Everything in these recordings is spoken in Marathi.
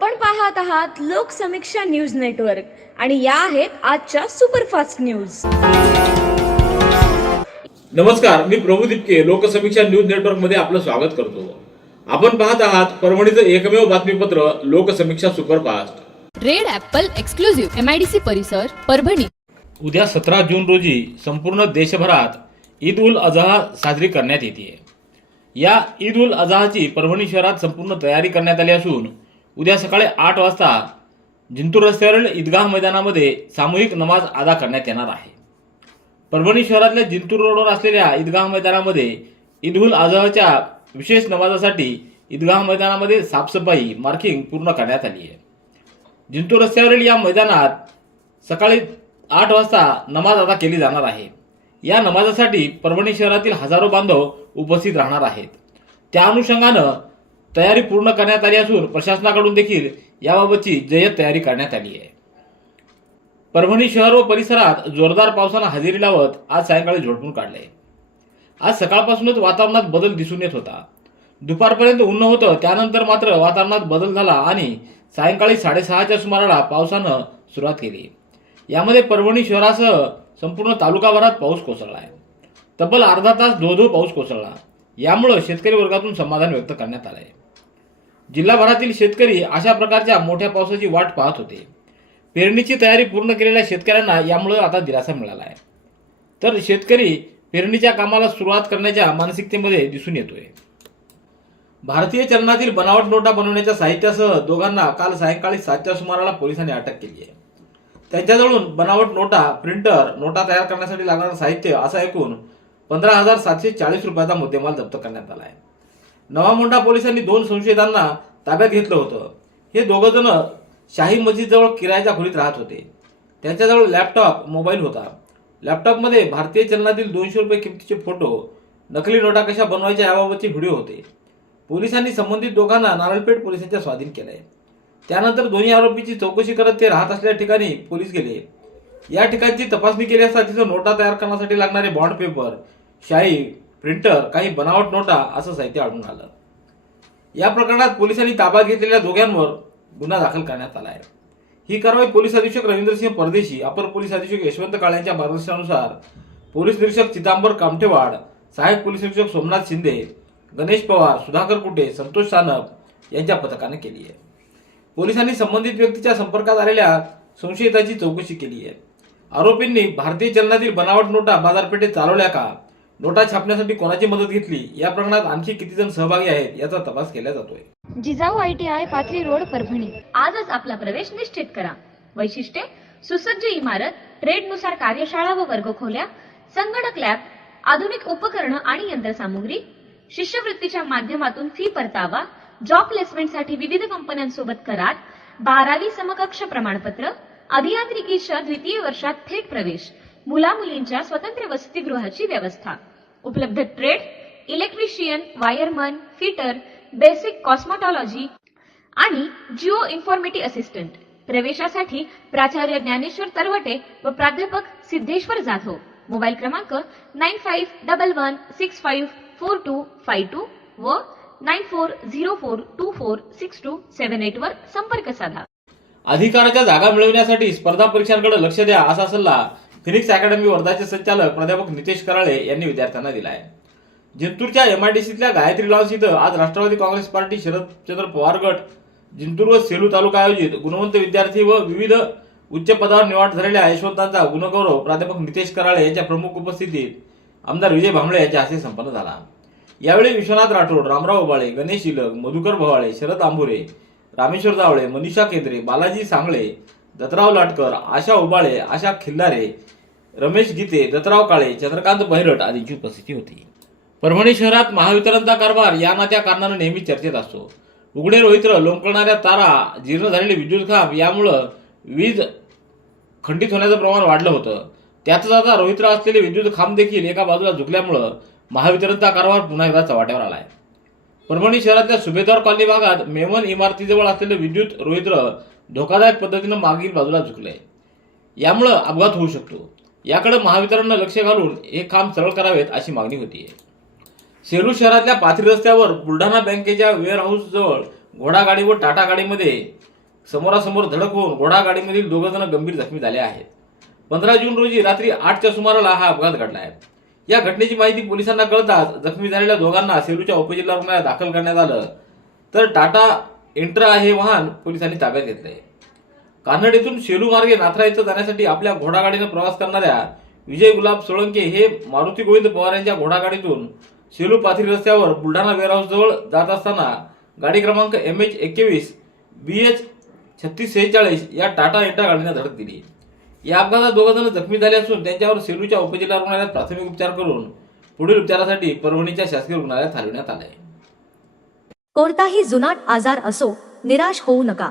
आपण पाहत आहात लोकसमीक्षा न्यूज नेटवर्क आणि या आहेत आजच्या सुपरफास्ट न्यूज. नमस्कार मी प्रभू दिपके लोकसमीक्षा न्यूज नेटवर्कमध्ये आपलं स्वागत करतो. आपण पाहत आहात परभणीचं एकमेव बातमीपत्र Lokasamiksha superfast. Red apple exclusive MIDC परिसर परभणी. उद्या सतरा जून रोजी संपूर्ण देशभरात ईद उल अजहा साजरी करण्यात येते. या ईद उल अजहाची परभणी शहरात संपूर्ण तयारी करण्यात आली असून उद्या सकाळी आठ वाजता जिंतूर रस्त्यावरील ईदगाह मैदानामध्ये सामूहिक नमाज अदा करण्यात येणार आहे. परभणी शहरातल्या जिंतूर रोडवर असलेल्या ईदगाह मैदानामध्ये ईद उल अजहाच्या विशेष नमाजासाठी ईदगाह मैदानामध्ये साफसफाई मार्किंग पूर्ण करण्यात आली आहे. जिंतूर रस्त्यावरील या मैदानात सकाळी आठ वाजता नमाज अदा केली जाणार आहे. या नमाजासाठी परभणी शहरातील हजारो बांधव उपस्थित राहणार आहेत. त्या अनुषंगानं तयारी पूर्ण करण्यात आली असून प्रशासनाकडून देखील याबाबतची जय्यत तयारी करण्यात आली आहे. परभणी शहर व परिसरात जोरदार पावसानं हजेरी लावत आज सायंकाळी झोडपून काढले. आज सकाळपासूनच वातावरणात बदल दिसून येत होता. दुपारपर्यंत उन्ह होतं त्यानंतर मात्र वातावरणात बदल झाला आणि सायंकाळी साडेसहाच्या सुमाराला पावसानं सुरुवात केली. यामध्ये परभणी शहरासह संपूर्ण तालुकाभरात पाऊस कोसळला आहे तब्बल अर्धा तास धो धो पाऊस कोसळला. यामुळं शेतकरी वर्गातून समाधान व्यक्त करण्यात आलं आहे जिल्हाभरातील शेतकरी अशा प्रकारच्या मोठ्या पावसाची वाट पाहत होते. पेरणीची तयारी पूर्ण केलेल्या शेतकऱ्यांना यामुळे आता दिलासा मिळाला आहे. तर शेतकरी पेरणीच्या कामाला सुरुवात करण्याच्या मानसिकतेमध्ये दिसून येतोय. भारतीय चलनातील बनावट नोटा बनवण्याच्या साहित्यासह दोघांना काल सायंकाळी सातच्या सुमाराला पोलिसांनी अटक केली आहे. त्यांच्याजवळून बनावट नोटा प्रिंटर नोटा तयार करण्यासाठी लागणारं साहित्य असं एकूण पंधरा हजार सातशे चाळीस रुपयाचा मुद्देमाल जप्त करण्यात आला आहे. नवामोंडा पोलिसांनी दोन संशयितांना ताब्यात घेतलं होतं. हे दोघं जण शाही मस्जिदजवळ किरायाच्या खोलीत राहत होते. त्यांच्याजवळ लॅपटॉप मोबाईल होता. लॅपटॉपमध्ये भारतीय चलनातील दोनशे रुपये किमतीचे फोटो नकली नोटा कशा बनवायच्या याबाबतचे व्हिडिओ होते. पोलिसांनी संबंधित दोघांना नारळपेठ पोलिसांच्या स्वाधीन केलंय. त्यानंतर दोन्ही आरोपीची चौकशी करत ते राहत असलेल्या ठिकाणी पोलीस गेले. या ठिकाणची तपासणी केली असता तिथं नोटा तयार करण्यासाठी लागणारे बॉन्ड पेपर शाई प्रिंटर काही बनावट नोटा असं साहित्य आढळून आलं. या प्रकरणात पोलिसांनी ताब्यात घेतलेल्या दोघांवर गुन्हा दाखल करण्यात आला आहे. ही कारवाई पोलीस अधीक्षक रवींद्रसिंह परदेशी अपर पोलीस अधीक्षक यशवंत काळ्यांच्या मार्गदर्शनानुसार पोलीस निरीक्षक चिदांबर कामठेवाड सहाय्यक पोलीस निरीक्षक सोमनाथ शिंदे गणेश पवार सुधाकर कुटे संतोष सानप यांच्या पथकाने केली आहे. पोलिसांनी संबंधित व्यक्तीच्या संपर्कात आलेल्या संशयिताची चौकशी केली आहे. आरोपींनी भारतीय चलनातील बनावट नोटा बाजारपेठेत चालवल्या का नोटा छापण्यासाठी कोणाची मदत घेतली? या प्रकरणात आणखी किती जण सहभागी आहेत? याचा तपास केला जातोय. Jijau I T I Pathri road Parbhani. आजच आपला प्रवेश निश्चित करा. वैशिष्ट्ये सुसज्ज इमारत ट्रेडनुसार कार्यशाळा व वर्गखोल्या संगणक लॅब आधुनिक उपकरणं आणि यंत्रसामुग्री शिष्यवृत्तीच्या माध्यमातून फी परतावा जॉब प्लेसमेंटसाठी विविध कंपन्यांसोबत करार बारावी समकक्ष प्रमाणपत्र अभियांत्रिकीच्या द्वितीय वर्षात थेट प्रवेश मुला मुलींच्या स्वतंत्र वसतिगृहाची व्यवस्था. उपलब्ध trade electrician wireman fitter basic cosmetology आणि जिओ इन्फॉर्मेटी असिस्टंट प्रवेशासाठी प्राचार्य ज्ञानेश्वर तरवटे व प्राध्यापक सिद्धेश्वर जाधव. मोबाईल क्रमांक nine five double one six five four two five two व nine four zero four two four six two seven eight वर संपर्क साधा. अधिकाराच्या जागा मिळवण्यासाठी स्पर्धा परीक्षांकडे लक्ष द्या असा सल्ला फिनिक्स अकॅडमी वर्धाचे संचालक प्राध्यापक नितेश कराळे यांनी विद्यार्थ्यांना दिला आहे जिंतूरच्या एमआयडीसीतल्या गायत्री लॉन्स इथं आज राष्ट्रवादी काँग्रेस पार्टी शरदचंद्र पवार गट जिंतूर व सेलू तालुका आयोजित गुणवंत विद्यार्थी व विविध उच्च पदावर निवड झालेल्या यशवंतांचा गुणगौरव प्राध्यापक नितेश कराळे यांच्या प्रमुख उपस्थितीत आमदार विजय भांबळे यांच्या हस्ते संपन्न झाला. यावेळी विश्वनाथ राठोड रामराव ओबाळे गणेश इलग मधुकर भवाळे शरद आंबोरे रामेश्वर जावळे मनीषा केंद्रे बालाजी सांगळे दत्तराव लाटकर आशा उबाळे आशा खिल्लारे रमेश गीते दत्तराव काळे चंद्रकांत बहिरट आदींची उपस्थिती होती. परभणी शहरात महावितरणचा कारभार या ना त्या कारणानं नेहमी चर्चेत असतो. उघडे रोहित्र लोंबकळणाऱ्या तारा जीर्ण झालेले विद्युत खांब यामुळं वीज खंडित होण्याचं प्रमाण वाढलं होतं. त्यातच आता रोहित्र असलेले विद्युत खांब देखील एका बाजूला झुकल्यामुळं महावितरणचा कारभार पुन्हा एकदा चव्हाट्यावर आहे परभणी शहरातल्या सुभेदार कॉलनी भागात मेमन इमारतीजवळ असलेले विद्युत रोहित्र धोकादायक पद्धतीनं मागील बाजूला झुकले यामुळं अपघात होऊ शकतो. याकडे महावितरणनं लक्ष घालून हे काम सरळ करावेत अशी मागणी होती सेलू शहरातल्या पाथरी रस्त्यावर बुलढाणा बँकेच्या वेअरहाऊसजवळ जवळ घोडागाडी व टाटा गाडीमध्ये समोरासमोर धडक होऊन घोडागाडीमधील दोघं जण गंभीर जखमी झाले आहेत. पंधरा जून रोजी रात्री आठच्या सुमाराला हा अपघात घडला आहे. या घटनेची माहिती पोलिसांना कळताच जखमी झालेल्या दोघांना सेलूच्या उपजिल्हा रुग्णालयात दाखल करण्यात आलं. तर टाटा इंट्रा हे वाहन पोलिसांनी ताब्यात घेतलंय. कानडीतून येथून शेलू मार्गे नाथरा इथं जाण्यासाठी आपल्या घोडागाडीनं प्रवास करणाऱ्या विजय गुलाब सोळंके हे मारुती गोविंद पवार यांच्या घोडागाडीतून शेलू पाथरी रस्त्यावर बुलढाणा वेअरहाऊस जवळ जात असताना गाडी क्रमांक एम एच एकवीस बी एच छत्तीस सेहेचाळीस या टाटा एटा गाडीनं धडक दिली. या अपघातात दोघं जण जखमी झाले असून त्यांच्यावर सेलूच्या उपजिल्हा रुग्णालयात प्राथमिक उपचार करून पुढील उपचारासाठी परभणीच्या शासकीय रुग्णालयात हलविण्यात आले कोणताही जुनाट आजार असो निराश होऊ नका.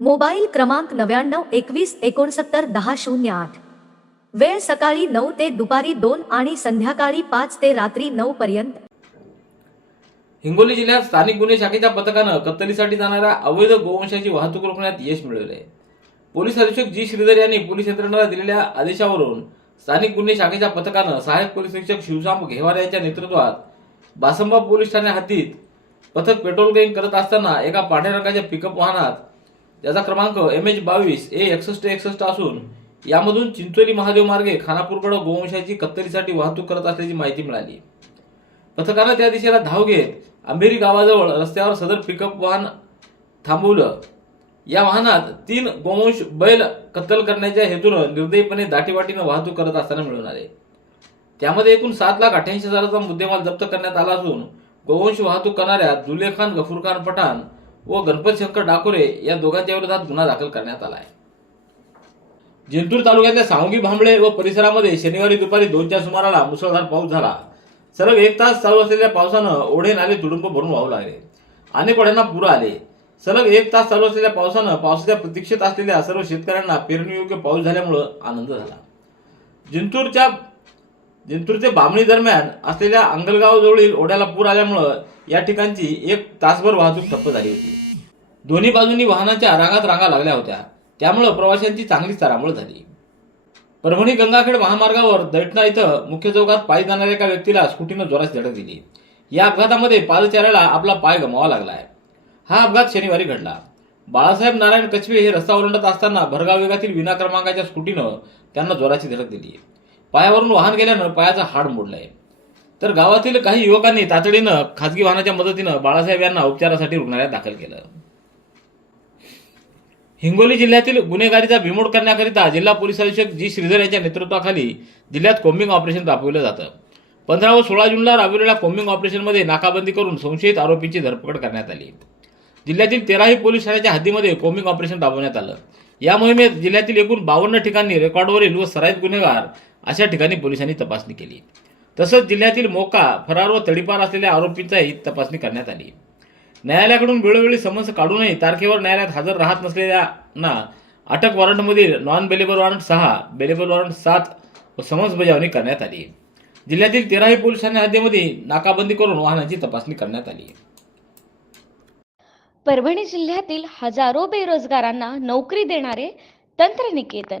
मोबाईल क्रमांक नव्याण्णव एकवीस एकोणसत्तर दहा शून्य आठ. वेळ सकाळी नऊ ते दुपारी दोन आणि संध्याकाळी पाच ते रात्री नऊ पर्यंत. हिंगोली जिल्ह्यात स्थानिक गुन्हे शाखेच्या पथकानं कत्तलीसाठी जाणाऱ्या अवैध गोवंशाची वाहतूक रोखण्यात यश मिळवले पोलीस अधीक्षक जी श्रीधर यांनी पोलीस यंत्रणेला दिलेल्या आदेशावरून स्थानिक गुन्हे शाखेच्या पथकानं सहाय्यक पोलीस अधीक्षक शिवशाम घेवार यांच्या नेतृत्वात बासंबा पोलीस ठाण्या हद्दीत पथक पेट्रोल गेंग करत असताना एका पांढऱ्या रंगाच्या पिकअप वाहनात ज्याचा क्रमांक एम एच बावीस ए एकसष्ट एकसष्ट असून यामधून चिंचोली महादेव मार्गे खानापूरकडे गोवंशाची कत्तरीसाठी वाहतूक करत असल्याची माहिती मिळाली. पथकानं त्या दिशेला धाव घेत आंबेरी गावाजवळ रस्त्यावर सदर पिकअप वाहन थांबवलं. या वाहनात तीन गोवंश बैल कत्तल करण्याच्या हेतूनं निर्दयीपणे दाटीवाटीनं वाहतूक करत असताना मिळून आले. त्यामध्ये एकूण सात लाख अठ्ठ्याऐंशी हजाराचा मुद्देमाल जप्त करण्यात आला असून गोवंश वाहतूक करणाऱ्या दुल्लेखान गफूरखान पठाण व गणपत शंकर डाकोरे या दोघांच्या विरोधात गुन्हा दाखल करण्यात आला आहे. जिंतूर तालुक्यातल्या सांगी भांबळे व परिसरामध्ये शनिवारी दुपारी दोनच्या सुमाराला मुसळधार पाऊस झाला. सलग एक तास चालू असलेल्या पावसानं ओढे नाले तुडुंब भरून वाहू लागले. अनेक ओढ्यांना पूर आले. सलग एक तास चालू असलेल्या पावसानं पावसाच्या प्रतीक्षेत असलेल्या सर्व शेतकऱ्यांना पेरणीयोग्य पाऊस झाल्यामुळं आनंद झाला. जिंतूरच्या जिंतूर ते बामणी दरम्यान असलेल्या अंगलगाव जवळील ओढ्याला पूर आल्यामुळं या ठिकाणची एक तासभर वाहतूक ठप्प झाली होती. दोन्ही बाजूंनी वाहनांच्या रांगात रांगा लागल्या होत्या. त्यामुळं प्रवाशांची चांगलीच तारांबळ झाली. परभणी गंगाखेड महामार्गावर दैठणा इथं मुख्य चौकात पायी जाणाऱ्या एका व्यक्तीला स्कूटीनं जोराची धडक दिली. या अपघातामध्ये पादचाऱ्याला आपला पाय गमावा लागलाय. हा अपघात शनिवारी घडला. बाळासाहेब नारायण कचवे हे रस्ता ओलांडत असताना भरगाव वेगातील विना क्रमांकाच्या स्कूटीनं त्यांना जोराची धडक दिली. पायावरून वाहन गेल्यानं पायाचा हाड मोडलाय. तर गावातील काही युवकांनी तातडीनं खाजगी वाहनाच्या मदतीनं बाळासाहेब यांना उपचारासाठी रुग्णालयात दाखल केलं. हिंगोली जिल्ह्यातील गुन्हेगारीचा बिमोड करण्याकरिता जिल्हा पोलीस अधीक्षक जी श्रीधर यांच्या नेतृत्वाखाली जिल्ह्यात कोम्बिंग ऑपरेशन राबविलं जातं. पंधरा व सोळा जूनला राबविलेल्या कोम्बिंग ऑपरेशनमध्ये नाकाबंदी करून संशयित आरोपींची धरपकड करण्यात आली. जिल्ह्यातील तेराही पोलीस ठाण्याच्या हद्दीमध्ये कोम्बिंग ऑपरेशन राबवण्यात आलं. या मोहिमेत जिल्ह्यातील एकूण बावन्न ठिकाणी रेकॉर्डवरील व सराईत गुन्हेगार अशा ठिकाणी पोलिसांनी तपासणी केली. तसंच जिल्ह्यातील मोका फरार व तडीपार असलेल्या आरोपींचाही तपासणी करण्यात आली. न्यायालयाकडून वेळोवेळी समन्स काढूनही तारखेवर न्यायालयात हजर राहत नसलेल्यांना अटक वॉरंटमधील नॉन बेलेबल वॉरंट सहा बेलेबल वॉरंट सात व समन्स बजावणी करण्यात आली. जिल्ह्यातील तेराही पोलीस ठाणे हद्दीमध्ये नाकाबंदी करून वाहनांची तपासणी करण्यात आली. परभणी जिल्ह्यातील हजारो बेरोजगारांना नोकरी देणारे तंत्रनिकेतन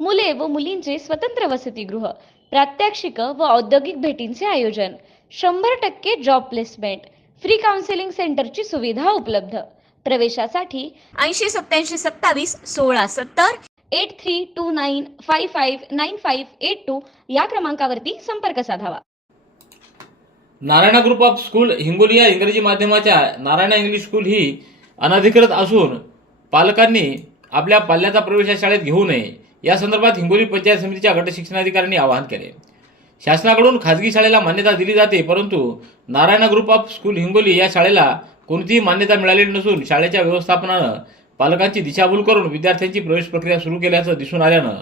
मुले व मुलींचे स्वतंत्र वसतिगृह प्रात्यक्षिक व औद्योगिक भेटींचे आयोजन शंभर टक्के जॉब प्लेसमेंट फ्री काउन्सिलिंग सेंटरची सुविधा उपलब्ध. प्रवेशासाठी ऐंशी सत्याऐंशी सत्तावीस सोळा सत्तर eight three two nine five five nine five eight two या क्रमांकावरती संपर्क साधावा. Narayana group of school Hingoli या इंग्रजी माध्यमाच्या नारायणा इंग्लिश स्कूल ही अनधिकृत असून पालकांनी आपल्या पाल्याचा प्रवेश या शाळेत घेऊ नये. या संदर्भात हिंगोली पंचायत समितीच्या गट शिक्षणाधिकाऱ्यांनी आवाहन केले. शासनाकडून खाजगी शाळेला मान्यता दिली जाते परंतु Narayana group of school Hingoli या शाळेला कोणतीही मान्यता मिळालेली नसून शाळेच्या व्यवस्थापनानं पालकांची दिशाभूल करून विद्यार्थ्यांची प्रवेश प्रक्रिया सुरू केल्याचं दिसून आल्यानं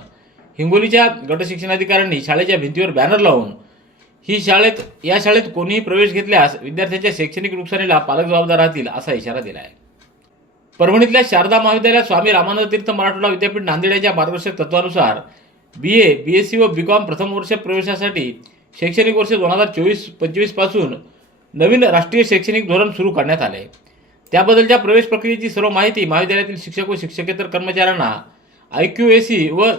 हिंगोलीच्या गट शिक्षणाधिकाऱ्यांनी शाळेच्या भिंतीवर बॅनर लावून ही शाळेत या शाळेत कोणीही प्रवेश घेतल्यास विद्यार्थ्यांच्या शैक्षणिक नुकसानीला पालक जबाबदार राहतील असा इशारा दिला आहे परभणीतल्या शारदा महाविद्यालयात स्वामी रामानंद तीर्थ मराठवाडा विद्यापीठ नांदेड यांच्या मार्गदर्शक तत्वानुसार बी ए बी एस सी व बी कॉम प्रथम वर्ष प्रवेशासाठी शैक्षणिक वर्ष दोन हजार चोवीस पंचवीसपासून नवीन राष्ट्रीय शैक्षणिक धोरण सुरू करण्यात आले. त्याबद्दलच्या प्रवेश प्रक्रियेची सर्व माहिती महाविद्यालयातील शिक्षक व शिक्षकेतर कर्मचाऱ्यांना आय क्यू ए सी व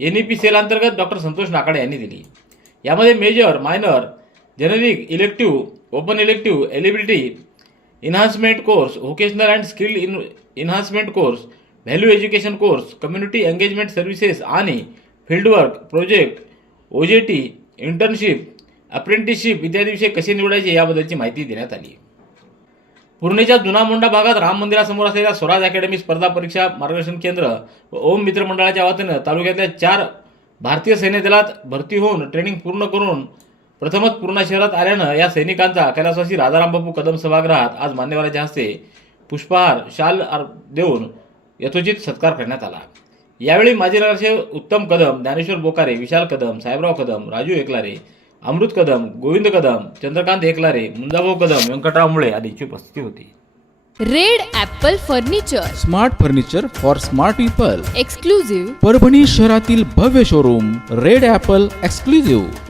एन ई पी सेल अंतर्गत डॉक्टर संतोष नाकाडे यांनी दिली. यामध्ये major minor generic elective open elective eligibility enhancement course vocational and skill in enhancement course value education course community engagement services आणि fieldwork project O J T internship apprenticeship इत्यादी विषय कसे निवडायचे याबद्दलची माहिती देण्यात आली. पूर्णेच्या जुना मोंडा भागात राम मंदिरासमोर असलेल्या स्वराज अकॅडमी स्पर्धा परीक्षा मार्गदर्शन केंद्र व ओम मित्र मंडळाच्या वतीनं तालुक्यातल्या चार भारतीय सैन्य दलात भरती होऊन ट्रेनिंग पूर्ण करून प्रथमच पूर्णा शहरात आल्यानं या सैनिकांचा कैलासवासी राजाराम बापू कदम सभागृहात आज मान्यवरांच्या हस्ते पुष्पहार शाल आर- देऊन यथोचित सत्कार करण्यात आला. यावेळी माजी नगरसेवक उत्तम कदम ज्ञानेश्वर बोकारे विशाल कदम साहेबराव कदम राजू एकलारे अमृत कदम गोविंद कदम चंद्रकांत एकलारे मुंजाभाऊ कदम व्यंकटराव मुळे आदींची उपस्थिती होती. Red Apple furniture. Smart furniture for smart people. Exclusive Parbhani शहरातील भव्य शोरूम रेड ॲपल एक्सक्लुझिव्ह.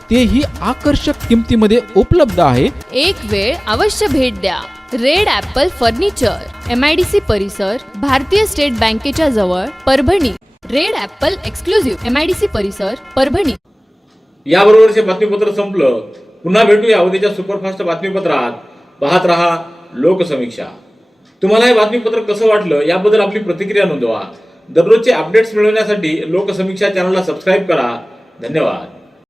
तेही आकर्षक किमतीमध्ये उपलब्ध आहे. एक वेळ अवश्य भेट द्या. Red apple furniture M I D C परिसर भारतीय स्टेट बँकेच्या जवळ Parbhani. Red apple exclusive M I D C परिसर परभणी. याबरोबरचे बातमीपत्र संपलं. पुन्हा भेटूया उद्याच्या सुपरफास्ट बातमीपत्रात. पाहत रहा लोकसमीक्षा. तुम्हाला हे बातमीपत्र कसं वाटलं याबद्दल आपली प्रतिक्रिया नोंदवा. दररोजचे अपडेट्स मिळवण्यासाठी लोकसमीक्षा चॅनलला सबस्क्राईब करा. धन्यवाद.